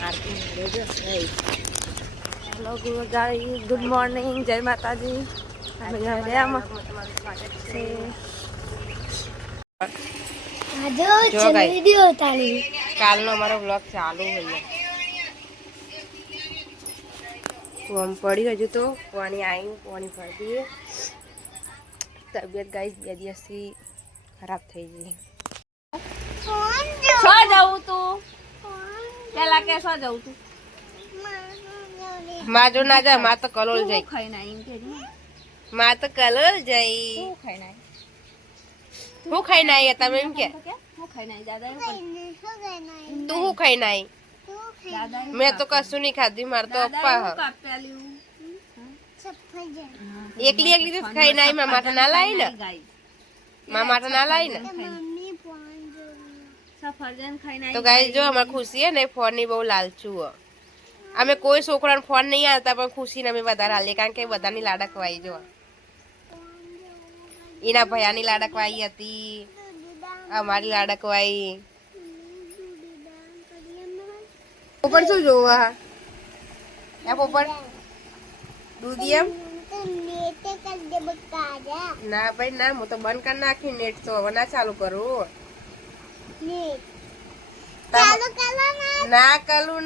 Hello good morning, જય માતાજી. કાલનો અમારો બ્લોગ ચાલુ હોય આમ પડી હજુ તો પાણી આવી પાણી ભરી તબિયત ગાઈસ 2 દિવસથી ખરાબ થઈ ગઈ. શું જવું તું પેલા કે શું જવું તું માં જો ના જા માં તો કલોલ જાય માં તો કલોલ જાય હું ખાઈને આવી તમે એમ કે તું હું ખાઈને આવી મેં તો કશું નહીં ખાધી મારે તો અપ્પા એકલી એકલી તો ખાઈને આવી મારા માટે ના લાવી ને મારા માટે ના લાવી ને તો ગાઈસ જો અમાર ખુશી હે ને ફોન ની બહુ લાલચું હે. અમે કોઈ છોકરાને ફોન નહીં આવતા પણ ખુશીને અમે વધારે હાલીએ કારણ કે બધાની લાડકવાઈ જો એના ભયાની લાડકવાઈ હતી અમારી લાડકવાઈ પોપટ શું જોવા હે પોપટ દૂધી એમ ના ભાઈ ના હું તો બંધ કરી નાખી નેટ તો હવે ના ચાલુ કરું ના કરું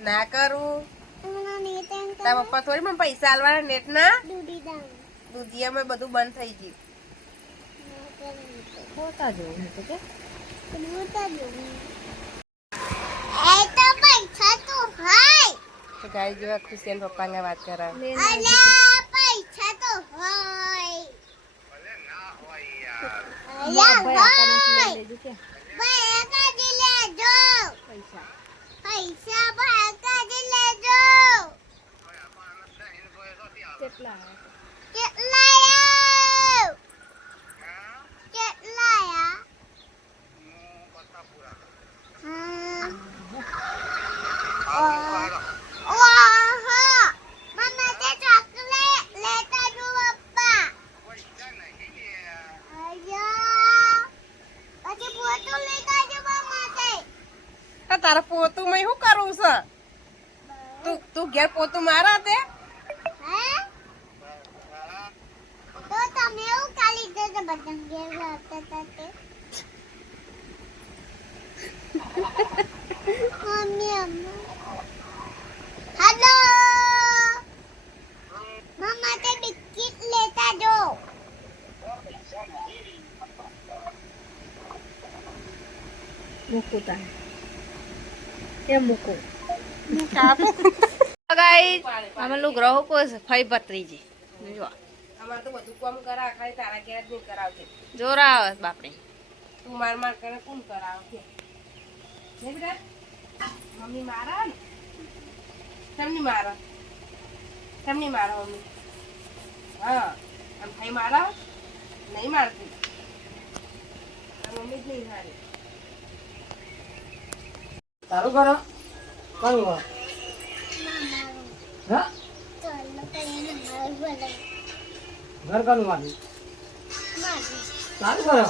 ના કરું તારા પપ્પા થોડી મને પૈસા આલવાના નેટ ના દૂધિયામાં બધું બંધ થઈ ગયું તો ગાય જેવા ખુશી પપ્પા ને વાત કરા તારા પોતું મેં શું કરું છે તું ઘેર પોતું મારા તે તો તમે એવું કાલી દે તો બટન ઘેર આવતા તે મમ્મી હેલો મમ્મા તે બિસ્કિટ લેતા જો મુકુતા કેમ મૂકો ગાઈસ અમે લોગ રહો કો ફઈ પત્રીજી જો અમાર તો બધું કામ કરા ખાલી તારા ઘેર જ કરાવજે જોરા આવે બાપરે તું માર માર કરે કોણ કરાવજે ને બેટા મમ્મી મારા ને તમને મારા મમ્મી હા આમ ભાઈ મારા નહીં મારતી મમ્મી જ નહીં મારે તારું કરો કોણ હા ઘર કોનું મારી સારું કરો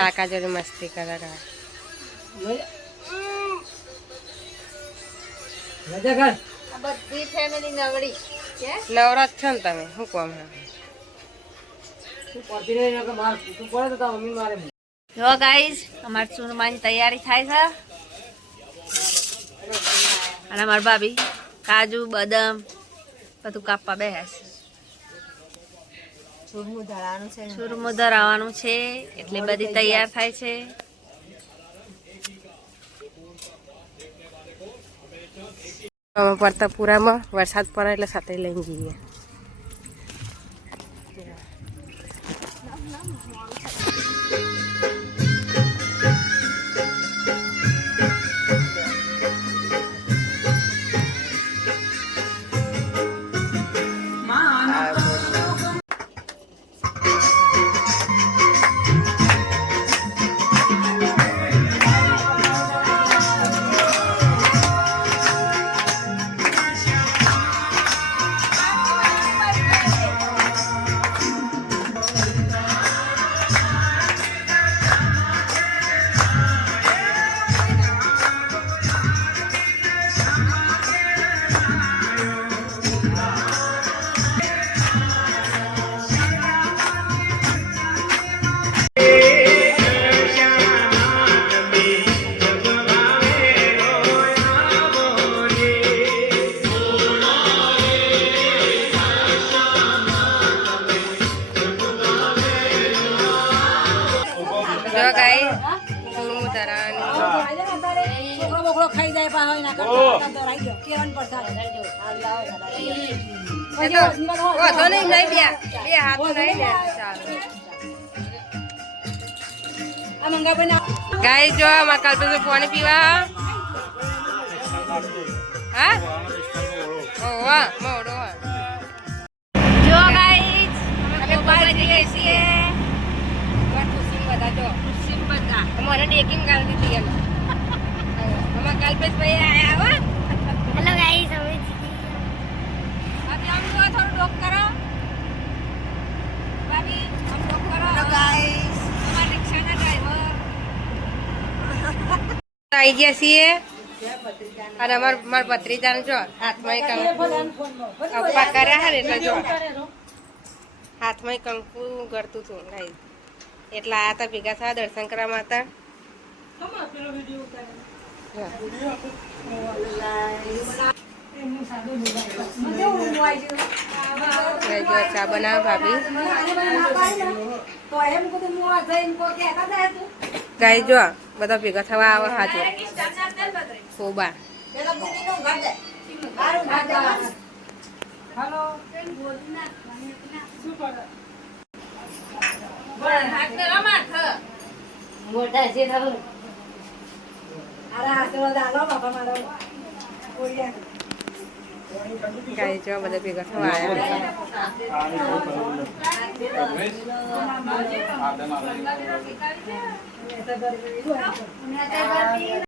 કાકા જોડે મસ્તી કરે બધી ફેમિલી નવરી નવરાત છો ને તમે શું કોમ જો ગાઈસ અમાર ચૂરમાની તૈયારી થાય છે અને અમાર ભાભી કાજુ બદામ બધું કાપવા બેસે ચૂરમું ધરાવવાનું છે એટલે બધી તૈયાર થાય છે. પરતાપુરામાં વરસાદ પડે એટલે સાથે લઈને જઈએ. ગાઈ ચૂરમું ધરાવાની છોકરો બોકરો ખાઈ જાય પાછો એના કરતા તો રાઈ ગયો કેવન પ્રસાદ વાંધો નહીં નહીં બે હાથ નહીં ને ચાલો આ મંગાભાઈ ના ગાય જો અમારા કલ્પેશ પાણી પીવા હા ઓવા મોડો જો ગાઈસ અમે બહાર જઈએ છીએ ખુશી બધા જો ખુશી બધા મને ડેકિંગ ગાલ દીધી એમ અમારા કલ્પેશ ભાઈ આયા હો હેલો ગાઈસ હવે અભી આમ તો થોડું ડોક કરો ભાભી આમ ડોક કરો હેલો ગાઈસ અમારા રિક્ષાના ડ્રાઈવર આવી ગયા છીએ અને મારા ભત્રીજાને જો હાથમાં કંકુ કર્યા ને એટલે જો હાથમાં કંકુ ગળતું હતું ગાઈસ એટલે આ હતા ભેગા થયા દર્શન કરવા માતા ચા બનાવ ભાભી ગાય જો બધા ભેગા થવા આવે હાજર ખોબા ગાય જો બધા ભેગા થવા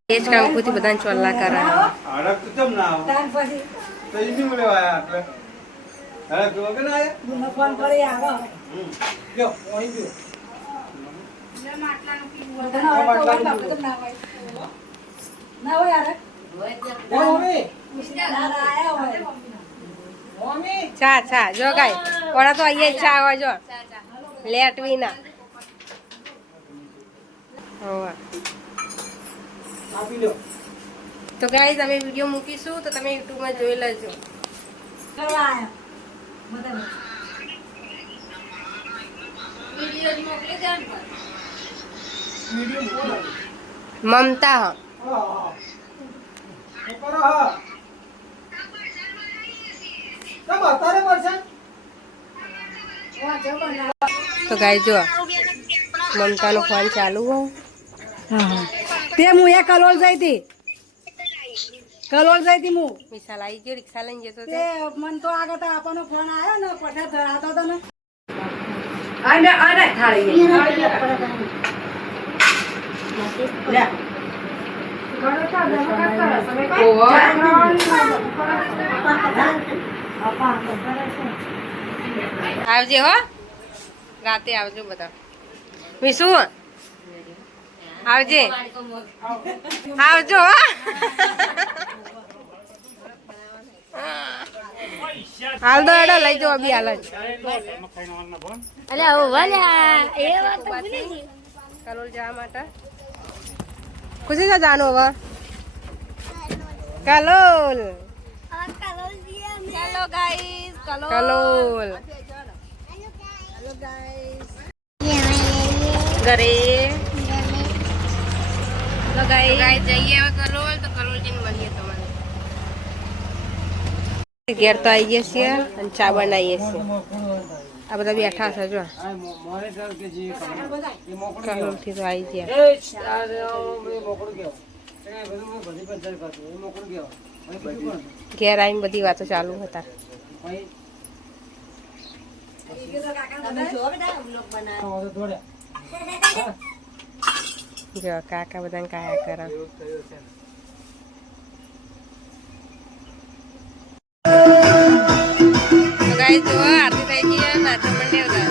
એ જ કામ ખુદ બધાને ચોલ્લા કરા ફોન કરી આવો ના હોય યાર ચા ચા જો ગાય ઓડા તો અહીંયા ચા હોય જો લેટ વિના તો ગાઈસ અમે વિડીયો મૂકીશું તો તમે યુટ્યુબમાં જોઈ લેજો મમતા તો ગાય જો મમતાનો ફોન ચાલુ હોય તે હું એ કલોલ જઈ હતી હું વિશાલ આવી ગયો રિક્ષા લઈને જતો તે મન તો આગળ તો આપણનો ફોન આવ્યો ને પઠા ધરાતો તો ને આવજે હો રાતે આવજો બધા વિશુ આવજે આવજો હાલ દો એડો લઈ જાઓ અભી હાલ જ અલે ઓ વાલા એ વાત તો ભૂલી ગઈ કલોલ જવા માટે ખુશી સે જાનો હવે Kalol hello guys Kalol hello guys ઘરે તો ગાઈસ જઈએ હવે કલોલ તો કલોલ જઈને મળીએ તમારે ઘેર તો આવી ગયા છીએ અને ચા બનાવીએ છીએ આ બધા બેઠા છે જો કલોલથી તો આવી ગયા ઘેર આવીને બધી વાતો ચાલુ હતા જો કાકા બધાને કાયા કરે તો ગાઈસ જો આરતી થઈ ગઈ નાચવા માંડ્યા હતા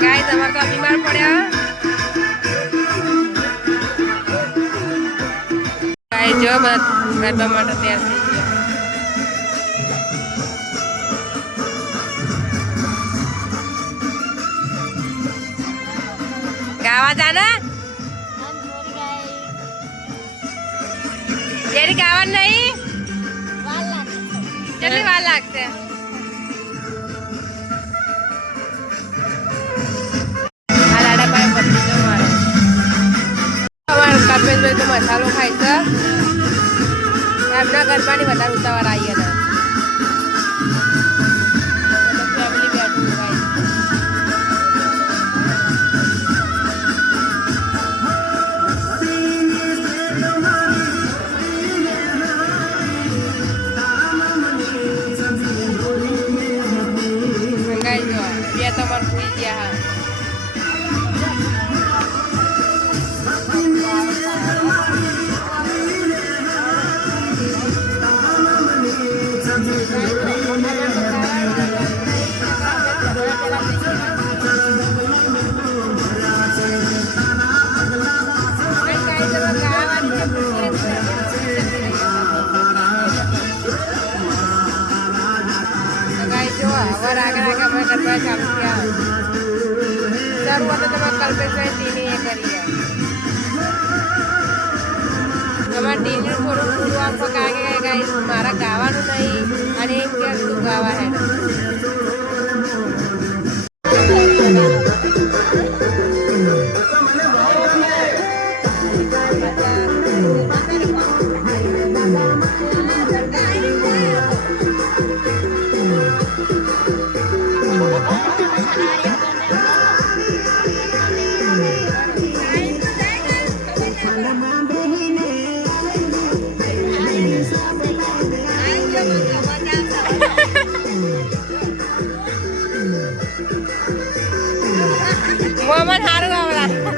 ગાઈસ અમાર તો બીમાર પડ્યા ગાઈસ જો ગરબા માટે તૈયાર થઈ ગયા ગાવા જાના શેરી ગાવાનું નહીં વાર લાગે કેટલી વાર લાગશે આ લાડા પાસે પતી ગયો મારો અમારો કલ્પેશભાઈ તો મસાલો ખાય છે એમના ગરબાની વધારે ઉતાવળ આવી હતા ફેમિલી બેઠું ખાય બે તમાર સુઈ ગયા મારા ગાવાનું નહીં અને એમ કે તું ગાવા હે મોહમ્મદ હારું આવલા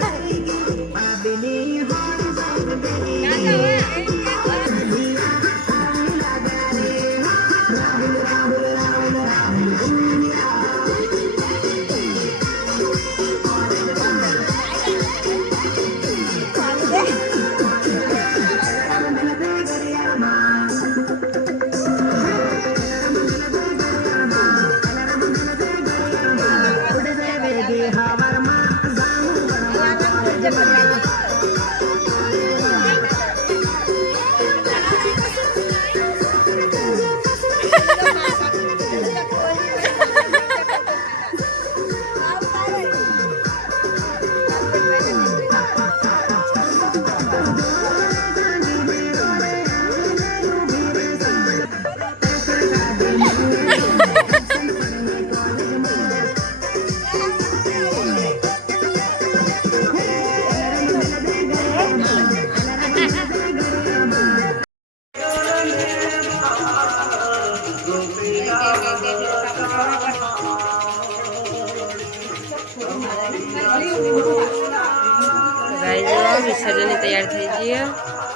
વિસર્જન તૈયાર થઈ ગઈ